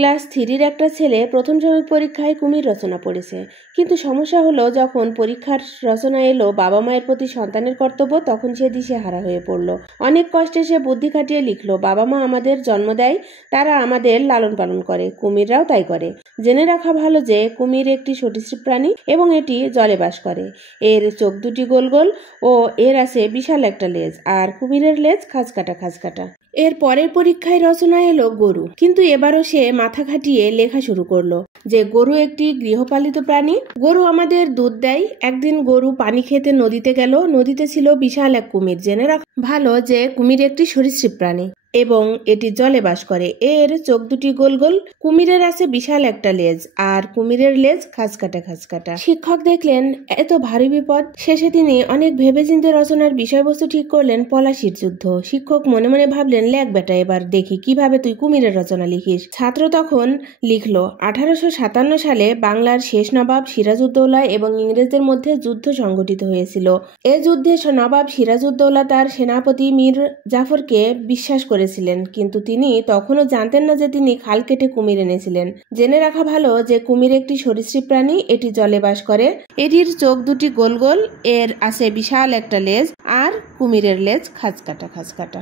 Class 3-র একটা ছেলে প্রথম সাময়িক পরীক্ষায় কুমির রচনা পড়েছে, কিন্তু সমস্যা হলো যখন পরীক্ষার রচনা এলো বাবা মায়ের প্রতি সন্তানের কর্তব্য, তখন সে দিশেহারা হয়ে পড়ল। অনেক কষ্টে সে বুদ্ধি খাটিয়ে লিখলো, বাবা মা আমাদের জন্ম দেয়, তারা আমাদের লালন পালন করে, কুমিররাও তাই করে। জেনে রাখা ভালো যে কুমির একটি সরীসৃপ প্রাণী এবং এটি জলে বাস করে। এর চোখ দুটি গোল গোল ও এর আছে বিশাল একটা লেজ, আর কুমিরের লেজ খাঁজকাটা খাঁজকাটা। এর পরের পরীক্ষায় রচনা এলো গরু, কিন্তু এবারও সে মাথা খাটিয়ে লেখা শুরু করলো যে গরু একটি গৃহপালিত প্রাণী, গরু আমাদের দুধ দেয়। একদিন গরু পানি খেতে নদীতে গেল, নদীতে ছিল বিশাল এক কুমির। জেনে রাখা ভালো যে কুমির একটি সরীসৃপ প্রাণী এবং এটি জলে বাস করে। এর চোখ দুটি গোল গোল, কুমিরের আছে বিশাল একটা লেজ, আর কুমিরের লেজ খাঁজকাটা খাঁজকাটা। শিক্ষক দেখলেন এত ভারী বিপদ, শেষে তিনি অনেক ভেবেচিন্তে রচনার বিষয়বস্তু ঠিক করলেন, পলাশির যুদ্ধ। শিক্ষক মনে মনে ভাবলেন, লেখ বেটা, এবার দেখি কিভাবে তুই কুমিরের রচনা লিখিস। ছাত্র তখন লিখলো, 1857 সালে বাংলার শেষ নবাব সিরাজউদ্দৌলা এবং ইংরেজদের মধ্যে যুদ্ধ সংঘটিত হয়েছিল। এ যুদ্ধে নবাব সিরাজউদ্দৌলা তার সেনাপতি মীর জাফরকে বিশ্বাস করেছিলেন, কিন্তু তিনি তখনও জানতেন না যে তিনি খাল কেটে কুমির এনেছিলেন। জেনে রাখা ভালো যে কুমির একটি সরীসৃপ প্রাণী, এটি জলে বাস করে, এটির চোখ দুটি গোল গোল, এর আছে বিশাল একটা লেজ, আর কুমিরের লেজ খাঁজকাটা খাঁজকাটা।